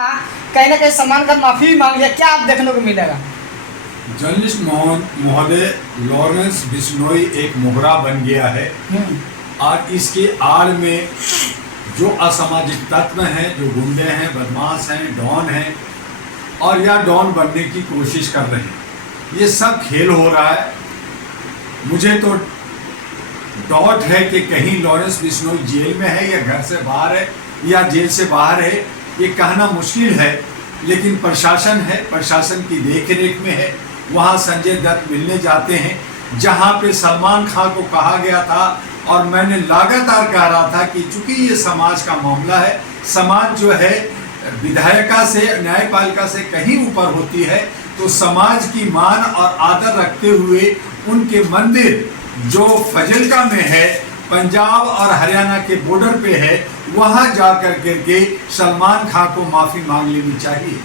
मामला कहीं ना कहीं सलमान खान माफी भी मांग लिया, क्या आप देखने को मिलेगा? जर्नलिस्ट महोदय लॉरेंस बिश्नोई एक मोहरा बन गया है और इसके आड़ में जो असामाजिक तत्व हैं, जो गुंडे हैं, बदमाश हैं, डॉन हैं और या डॉन बनने की कोशिश कर रहे हैं, ये सब खेल हो रहा है। मुझे तो डाउट है कि कहीं लॉरेंस बिश्नोई जेल में है या घर से बाहर है या जेल से बाहर है, ये कहना मुश्किल है। लेकिन प्रशासन है, प्रशासन की देखरेख में है। वहाँ संजय दत्त मिलने जाते हैं, जहाँ पे सलमान खान को कहा गया था और मैंने लगातार कह रहा था कि चूंकि ये समाज का मामला है, समाज जो है विधायिका से, न्यायपालिका से कहीं ऊपर होती है, तो समाज की मान और आदर रखते हुए उनके मंदिर जो फजलका में है, पंजाब और हरियाणा के बॉर्डर पे है, वहां जाकर करके सलमान खान को माफी मांग लेनी चाहिए।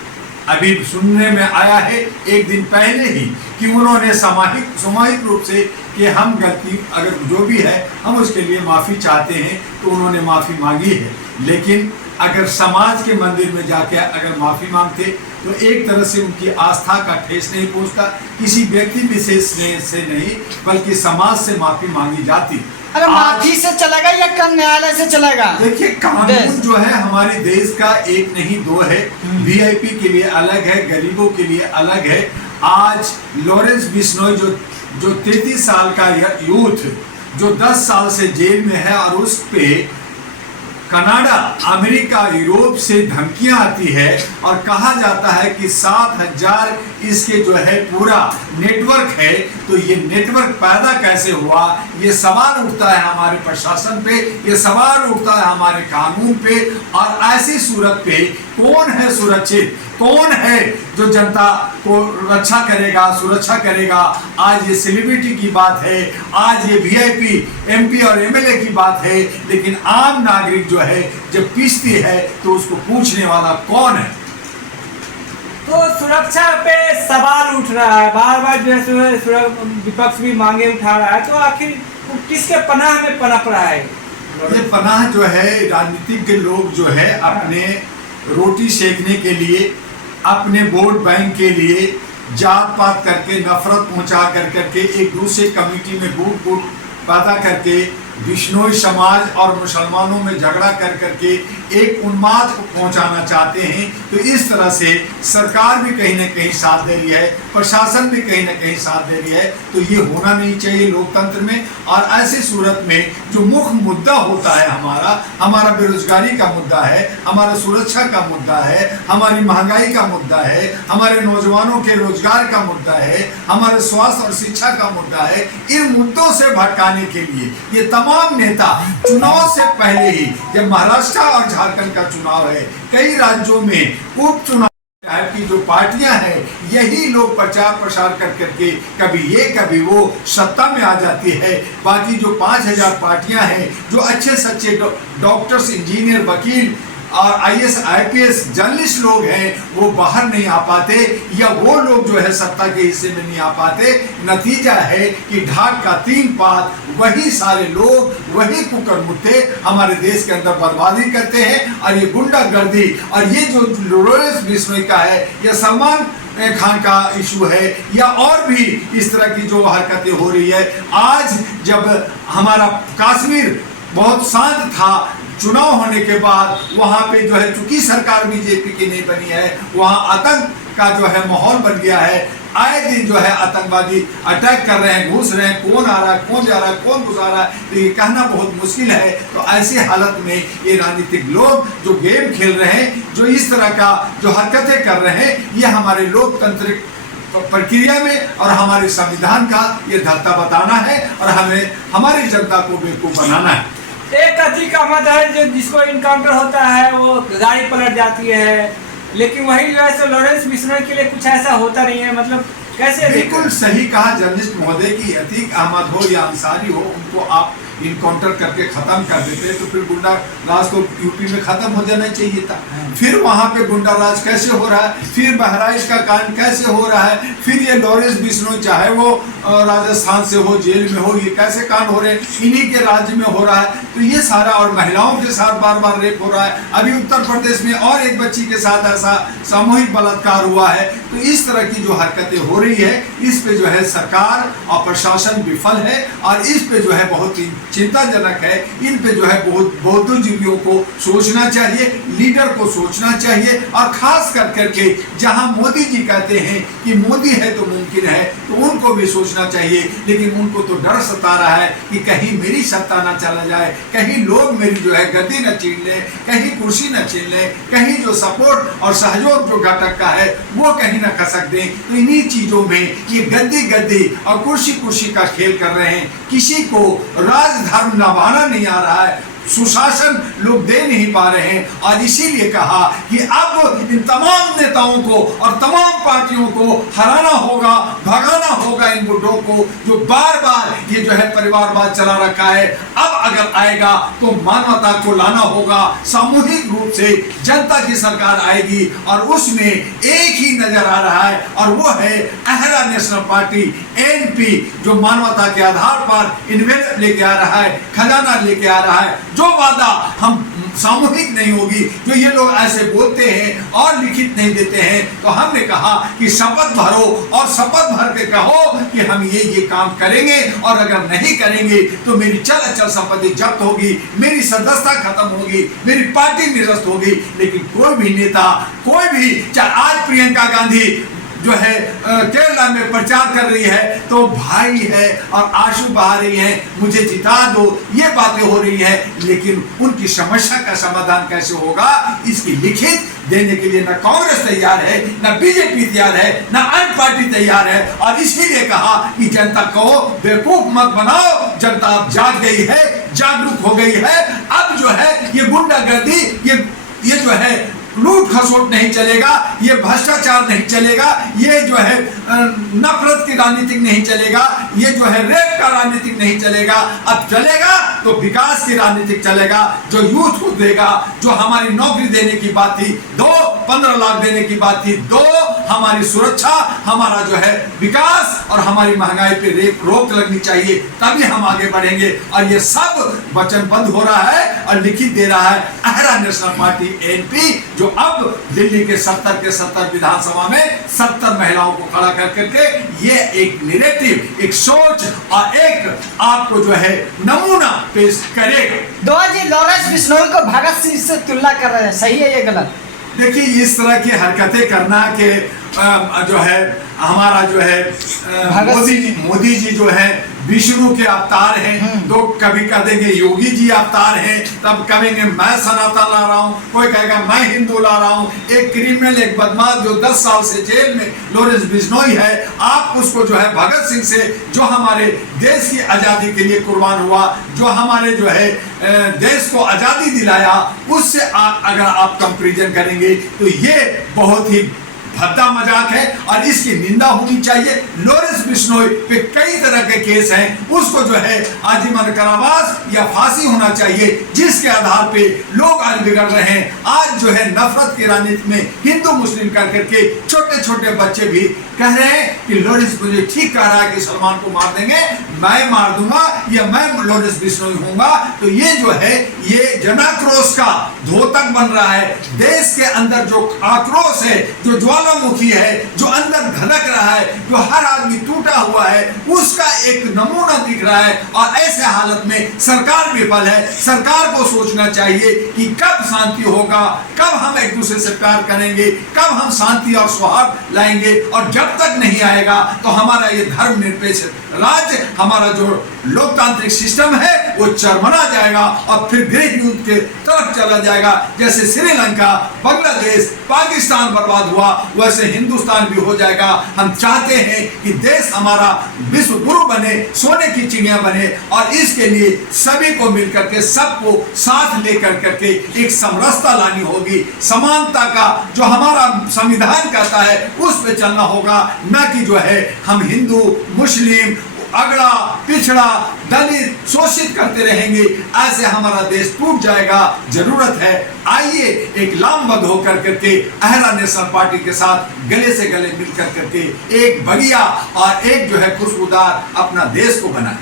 अभी सुनने में आया है एक दिन पहले ही कि उन्होंने सामूहिक रूप से कि हम गलती अगर जो भी है हम उसके लिए माफी चाहते हैं, तो उन्होंने माफी मांगी है। लेकिन अगर समाज के मंदिर में जाके अगर माफी मांगते तो एक तरह से उनकी आस्था का ठेस नहीं पहुंचता, किसी व्यक्ति विशेष से नहीं बल्कि समाज से माफी मांगी जाती। अगर माफी से चलेगा या कम न्यायालय से चलेगा? देखिए, कानून जो है हमारे देश का एक नहीं दो है। वीआईपी के लिए अलग है, गरीबों के लिए अलग है। आज लॉरेंस बिश्नोई जो 33 साल का यूथ जो 10 साल से जेल में है और उस पे कनाडा, अमेरिका, यूरोप से धमकियां आती है और कहा जाता है कि 7,000 इसके जो है पूरा नेटवर्क है, तो ये नेटवर्क पैदा कैसे हुआ? ये सवाल उठता है हमारे प्रशासन पे, ये सवाल उठता है हमारे कानून पे। और ऐसी सूरत पे कौन है सुरक्षित, कौन है जो जनता को रक्षा करेगा, सुरक्षा करेगा? आज ये सेलिब्रिटी की बात है, आज ये वीआईपी, एमपी और एमएलए की बात है, लेकिन आम नागरिक जो है जब पीसती है तो उसको पूछने वाला कौन है? तो सुरक्षा पे सवाल उठ रहा है, बार बार जो है विपक्ष भी मांगे उठा रहा है, तो आखिर किसके पनाह में पनप रहा है? ये पनाह जो है राजनीतिक के लोग जो है अपने रोटी सेकने के लिए, अपने वोट बैंक के लिए जात पात करके, नफरत पहुंचा करके, एक दूसरे कमेटी में गुट पैदा करके बिश्नोई समाज और मुसलमानों में झगड़ा करके एक उन्माद को पहुंचाना चाहते हैं। तो इस तरह से सरकार भी कहीं ना कहीं साथ दे रही है, प्रशासन भी कहीं ना कहीं साथ दे रही है। तो ये होना नहीं चाहिए लोकतंत्र में। और ऐसी सूरत में जो मुख्य मुद्दा होता है हमारा बेरोजगारी का मुद्दा है, हमारा सुरक्षा का मुद्दा है, हमारी महंगाई का मुद्दा है, हमारे नौजवानों के रोजगार का मुद्दा है, हमारे स्वास्थ्य और शिक्षा का मुद्दा है, इन मुद्दों से भटकाने के लिए ये तमाम नेता चुनाव से पहले ही, जब महाराष्ट्र और झारखंड का चुनाव है, कई राज्यों में उपचुनाव की जो पार्टियां हैं, यही लोग प्रचार प्रसार करके कभी ये कभी वो सत्ता में आ जाती है। बाकी जो 5,000 पार्टियां हैं, जो अच्छे सच्चे डॉक्टर्स, इंजीनियर, वकील और आईएएस, आईपीएस जर्नलिस्ट लोग हैं, वो बाहर नहीं आ पाते, या वो लोग जो है सत्ता के हिस्से में नहीं आ पाते। नतीजा है कि ढाक का 3 पात वही सारे लोग, वही कुकरमुत्ते हमारे देश के अंदर बर्बादी करते हैं। और ये गुंडागर्दी और ये जो लॉरेंस बिश्नोई का है, या सलमान खान का इशू है, या और भी इस तरह की जो हरकतें हो रही है। आज जब हमारा कश्मीर बहुत शांत था, चुनाव होने के बाद वहां पे जो है चूंकि सरकार बीजेपी की नहीं बनी है, वहां आतंक का जो है माहौल बन गया है। आए दिन जो है आतंकवादी अटैक कर रहे हैं, घुस रहे हैं, कौन आ रहा है, कौन जा रहा है, कौन घुस आ रहा है, तो ये कहना बहुत मुश्किल है। तो ऐसी हालत में ये राजनीतिक लोग जो गेम खेल रहे हैं, जो इस तरह का जो हरकतें कर रहे हैं, ये हमारे लोकतांत्रिक प्रक्रिया में और हमारे संविधान का ये धत्ता बताना है और हमें हमारी जनता को बेवकूफ बनाना है। एक अतीक अहमद है जो जिसको इनकाउंटर होता है, वो गाड़ी पलट जाती है, लेकिन वही जो है लॉरेंस बिश्नोई के लिए कुछ ऐसा होता नहीं है। मतलब कैसे? बिल्कुल सही कहा जर्नलिस्ट महोदय की, अतीक अहमद हो या अंसारी हो, उनको आप इनकाउंटर करके खत्म कर देते तो फिर गुंडा राज तो यूपी में खत्म हो जाना चाहिए था। फिर वहां पे गुंडा राज कैसे हो रहा है, फिर बहराइच का कांड कैसे हो रहा है, फिर ये लॉरेंस बिश्नोई चाहे वो राजस्थान से हो, जेल में हो, ये कैसे कांड हो रहे हैं, इन्हीं के राज्य में हो रहा है। तो ये सारा, और महिलाओं के साथ बार बार रेप हो रहा है। अभी उत्तर प्रदेश में और एक बच्ची के साथ ऐसा सामूहिक बलात्कार हुआ है। तो इस तरह की जो हरकतें हो रही है, इस पे जो है सरकार और प्रशासन विफल है, और इस पे जो है बहुत ही चिंताजनक है। इन पे जो है बहुत बौद्धिजीवियों को सोचना चाहिए, लीडर को सोचना चाहिए, और खास कर करके जहां मोदी जी कहते हैं कि मोदी है तो मुमकिन है, तो उनको भी सोचना चाहिए। लेकिन उनको तो डर सता रहा है कि कहीं मेरी सत्ता न चला जाए, कहीं लोग मेरी जो है गद्दी न छीन ले, कहीं कुर्सी न छीन ले, कहीं जो सपोर्ट और सहयोग जो घटक का है वो कहीं न खसक दें। तो इन्हीं चीजों में ये गद्दी और कुर्सी का खेल कर रहे हैं। किसी को राजधर्म निभाना नहीं आ रहा है, सुशासन लोग दे नहीं पा रहे हैं, और इसीलिए कहा कि अब इन तमाम नेताओं को और तमाम पार्टियों को हराना होगा, भगाना होगा इन गुंडों को, जो बार बार ये जो है परिवारवाद चला रखा है। अब अगर आएगा तो मानवता को लाना होगा, सामूहिक रूप से जनता की सरकार आएगी, और उसमें एक ही नजर आ रहा है, और वो है अहरा नेशनल पार्टी एनपी, जो मानवता के आधार पर इन्वेस्ट लेके आ रहा है, खजाना लेके आ रहा है। जो वादा हम सामूहिक नहीं होगी, जो ये लोग ऐसे बोलते हैं और लिखित नहीं देते हैं, तो हमने कहा कि शपथ भरो और शपथ भर के कहो कि हम ये काम करेंगे, और अगर नहीं करेंगे तो मेरी चल अचल संपत्ति जब्त होगी, मेरी सदस्यता खत्म होगी, मेरी पार्टी निरस्त होगी। लेकिन कोई भी नेता, कोई भी, चाहे आज प्रियंका गांधी जो है केरला में प्रचार कर रही है तो भाई है और आंसू बहा रही है, मुझे जिता दो, ये बातें हो रही है। लेकिन उनकी समस्या का समाधान कैसे होगा, इसकी लिखित देने के लिए न कांग्रेस तैयार है, न बीजेपी तैयार है, न अन्य पार्टी तैयार है। और इसीलिए कहा कि जनता को बेवकूफ मत बनाओ, जनता अब जाग गई है, जागरूक हो गई है। अब जो है ये गुंडागर्दी, ये जो है लूट खसोट नहीं चलेगा, ये भ्रष्टाचार नहीं चलेगा, ये जो है नफरत की राजनीति नहीं चलेगा, ये जो है रेप का राजनीतिक नहीं चलेगा। अब चलेगा तो विकास की राजनीतिक चलेगा, जो यूथ को देगा, जो हमारी नौकरी देने की बात थी 15 लाख देने की बात थी, हमारी सुरक्षा, हमारा जो है विकास और हमारी महंगाई पे रोक लगनी चाहिए, तभी हम आगे बढ़ेंगे। और ये सब वचनबद्ध हो रहा है और लिखित दे रहा है अहरा नेशनल पार्टी एनपी, जो अब दिल्ली के 70 विधानसभा में 70 महिलाओं को खड़ा कर करके ये एक नैरेटिव, एक सोच और एक आपको जो है नमूना पेश करेगा। दोहा जी लॉरेंस बिश्नोई को भगत सिंह से तुलना कर रहे हैं, सही है ये गलत? देखिए, इस तरह की हरकतें करना के जो है हमारा जो है मोदी जी जो है विष्णु के अवतार हैं, तो कभी कह देंगे योगी जी अवतार हैं, तब कहेंगे मैं सनातन ला रहा हूँ, कोई कहेगा मैं हिंदू ला रहा हूँ। एक क्रिमिनल, एक बदमाश जो 10 साल से जेल में लॉरेंस बिश्नोई है, आप उसको जो है भगत सिंह से, जो हमारे देश की आजादी के लिए कुर्बान हुआ, जो हमारे जो है देश को आजादी दिलाया, उससे अगर आप कंपैरिजन करेंगे तो ये बहुत ही भद्दा मजाक है और इसकी निंदा होनी चाहिए। लॉरेंस बिश्नोई पे कई तरह के केस हैं, उसको जो है आजीवन कारावास या फांसी होना चाहिए, जिसके आधार पे लोग आज बिगड़ रहे हैं। आज जो है नफरत की राजनीति में हिंदू मुस्लिम कर करके छोटे छोटे बच्चे भी कह रहे हैं कि लॉरेंस मुझे ठीक कह रहा है कि सलमान को मार देंगे, मैं मार दूंगा या मैं लॉरेंस बिश्नोई होऊंगा। तो ये जो है ये जनाक्रोश का द्योतक बन रहा है। देश के अंदर जो आक्रोश है, जो ज्वालामुखी है, जो अंदर धड़क रहा है, जो हर आदमी टूटा हुआ है, उसका एक नमूना दिख रहा है। और ऐसे हालत में सरकार विफल है। सरकार को सोचना चाहिए कि कब शांति होगा, कब हम एक दूसरे से प्यार करेंगे, कब हम शांति और सौहार्द लाएंगे। और जब तक नहीं आएगा तो हमारा ये धर्मनिरपेक्ष राज्य, हमारा जो लोकतांत्रिक सिस्टम है वो चरमरा जाएगा और फिर गृह युद्ध के तरफ चला जाएगा। जैसे श्रीलंका, बांग्लादेश, पाकिस्तान बर्बाद हुआ, वैसे हिंदुस्तान भी हो जाएगा। हम चाहते हैं कि देश हमारा विश्व गुरु बने, सोने की चिड़िया बने, और इसके लिए सभी को मिलकर के, सबको साथ लेकर करके एक समरसता लानी होगी। समानता का जो हमारा संविधान कहता है उस पे चलना होगा, न कि जो है हम हिंदू, मुस्लिम, अगड़ा पिछड़ा दलित शोषित करते रहेंगे, ऐसे हमारा देश टूट जाएगा। जरूरत है आइए एक लामबद्ध होकर करके अहरा नेशनल पार्टी के साथ गले से गले मिलकर करके एक बढ़िया और एक जो है खुशबूदार अपना देश को बनाए।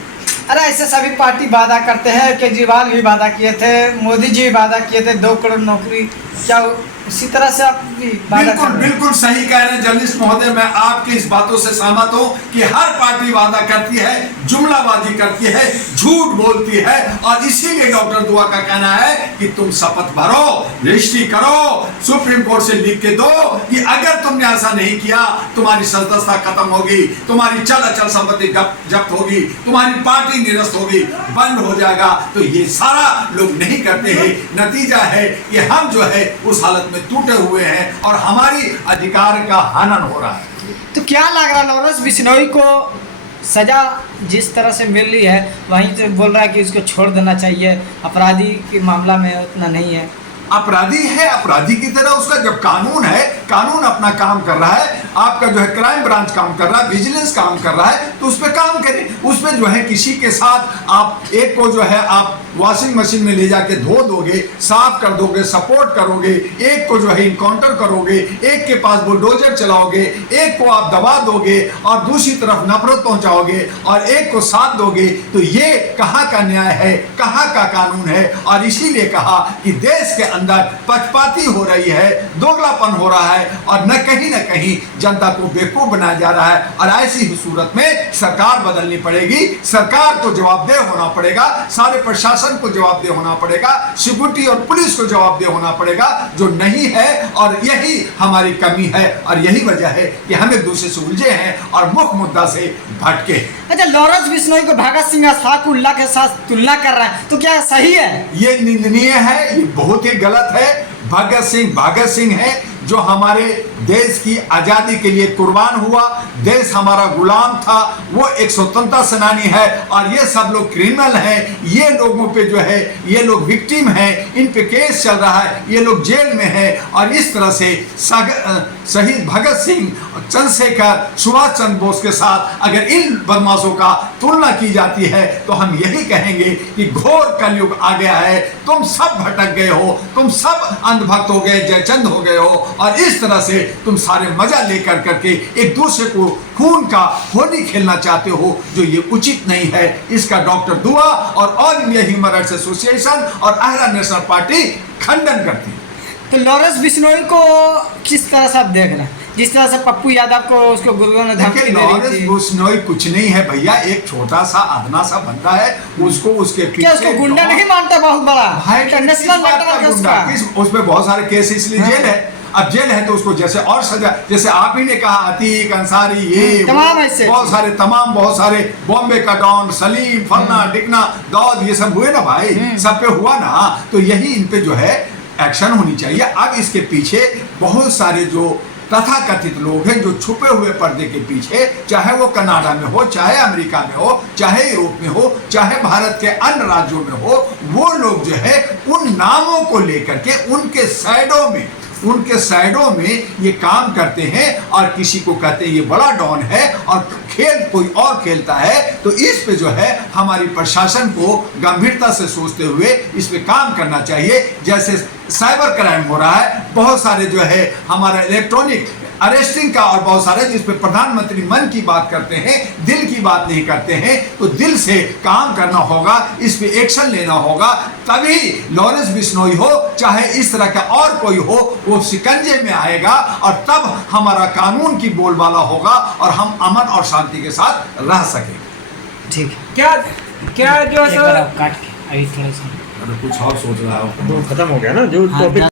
अरे ऐसे सभी पार्टी वादा करते हैं, केजरीवाल भी वादा किए थे, मोदी जी भी वादा किए थे 2 करोड़ नौकरी, क्या उसी तरह से आप भी वादा बिल्कुल कर रहे हैं? बिल्कुल सही कह रहे हैं जर्नलिस्ट महोदय, मैं आपकी इस बातों से सहमत हूं कि हर पार्टी वादा करती है, जुमलाबाजी करती है, झूठ बोलती है, और इसीलिए डॉक्टर दुआ का कहना है कि तुम शपथ भरो, रजिस्ट्री करो, सुप्रीम कोर्ट से लिख के दो कि अगर तुमने ऐसा नहीं किया तुम्हारी सदस्यता खत्म होगी, तुम्हारी चल अचल संपत्ति जब्त होगी, तुम्हारी पार्टी निरस्त होगी, बंद हो जाएगा। तो ये सारा लोग नहीं करते हैं, नतीजा है कि हम जो है उस हालत में टूटे हुए हैं और हमारी अधिकार का हनन हो रहा है। तो क्या लग रहा है लॉरेंस बिश्नोई को सजा जिस तरह से मिल रही है, वहीं से बोल रहा है कि उसको छोड़ देना चाहिए, अपराधी के मामला में उतना नहीं है। अपराधी है, अपराधी की तरह उसका जब कानून है, कानून अपना काम कर रहा है, आपका जो है क्राइम ब्रांच काम कर रहा है, विजिलेंस काम कर रहा है, तो उस पर काम करें। उसमें जो है किसी के साथ आप एक को जो है आप वॉशिंग मशीन में ले जाके धो दोगे, साफ कर दोगे, सपोर्ट करोगे, एक को जो है इनकाउंटर करोगे, एक के पास बुलडोजर चलाओगे, एक को आप दबा दोगे और दूसरी तरफ नफरत पहुंचाओगे और एक को साथ दोगे, तो ये कहाँ का न्याय है, कहाँ का कानून है। और इसीलिए कहा कि देश के अंदर पक्षपाती हो रही है, दोगलापन हो रहा है और न कहीं जनता को बेवकूफ बनाया जा रहा है। और ऐसी ही सूरत में सरकार बदलनी पड़ेगी, सरकार को जवाबदेह होना पड़ेगा, सारे प्रशासन को जवाबदेह होना पड़ेगा, सिक्योरिटी और पुलिस को जवाबदेह होना पड़ेगा, जो नहीं है। और यही हमारी कमी है और यही वजह है कि हम एक दूसरे से उलझे हैं और मुख्य मुद्दा से भटके। अच्छा, लॉरेंस बिश्नोई को भगत सिंह अशफाकुल्लाह के साथ तुलना कर रहा है, तो क्या सही है? ये निंदनीय है, ये बहुत ही गलत है। भगत सिंह है जो हमारे देश की आजादी के लिए कुर्बान हुआ, देश हमारा गुलाम था, वो एक स्वतंत्रता सेनानी है। और ये सब लोग क्रिमिनल हैं, ये लोगों पे जो है ये लोग विक्टिम हैं, इन पे केस चल रहा है, ये लोग जेल में हैं। और इस तरह से शहीद भगत सिंह, चंद्रशेखर, सुभाष चंद्र बोस के साथ अगर इन बदमाशों का तुलना की जाती है तो हम यही कहेंगे कि घोर कलयुग आ गया है, तुम सब भटक गए हो, तुम सब अंधभक्त हो गए, जयचंद हो गए हो। और इस तरह से तुम सारे मजा लेकर करके एक दूसरे को खून का होली खेलना चाहते हो, जो ये उचित नहीं है। इसका डॉक्टर दुआ और all India human rights association और अहरा नेशनल पार्टी खंडन करती है। तो लॉरेंस बिश्नोई को किस तरह से आप देख रहे हैं, जिस तरह से पप्पू यादव को उसको गुरुओं ने धमकी दे दी लॉरेंस थी? बिश्नोई कुछ नहीं है भैया, एक छोटा सा अदना सा बंदा है, उसको उसके पीछे क्या उसको गुंडा नहीं मानता? बहुत बड़ा इंटरनेशनल नेटवर्क है उसका। उसमें बहुत सारे केस इसलिए जेल है। अब जेल है तो उसको जैसे और सजा, जैसे आप ही ने कहा अतीक अंसारी, ये तमाम ऐसे बहुत सारे बॉम्बे का डॉन, सलीम, फलना डिकना, दाऊद, ये सब हुए ना भाई, सब पे हुआ ना। तो यही इन पे जो है एक्शन होनी चाहिए। अब इसके पीछे बहुत सारे जो तथाकथित लोग हैं, जो छुपे हुए पर्दे के पीछे, चाहे वो कनाडा में हो, चाहे अमेरिका में हो, चाहे यूरोप में हो, चाहे भारत के अन्य राज्यों में हो, वो लोग जो है उन नामों को लेकर के उनके साइडों में ये काम करते हैं और किसी को कहते हैं ये बड़ा डॉन है और खेल कोई और खेलता है। तो इस पे जो है हमारी प्रशासन को गंभीरता से सोचते हुए इस पे काम करना चाहिए। जैसे साइबर क्राइम हो रहा है, बहुत सारे जो है हमारा इलेक्ट्रॉनिक अरेस्टिंग का और बहुत सारे जिस पे प्रधानमंत्री मन की बात करते हैं, दिल की बात नहीं करते हैं। तो दिल से काम करना होगा, इस पे एक्शन लेना होगा, तभी लॉरेंस बिश्नोई हो चाहे इस तरह का और कोई हो, वो शिकंजे में आएगा और तब हमारा कानून की बोलबाला होगा और हम अमन और शांति के साथ रह सकेंगे। ठीक क्या क्या जो है, सर काट के अभी थोड़ा सा कुछ और सोच रहा हूँ, खत्म हो गया ना जो टॉपिक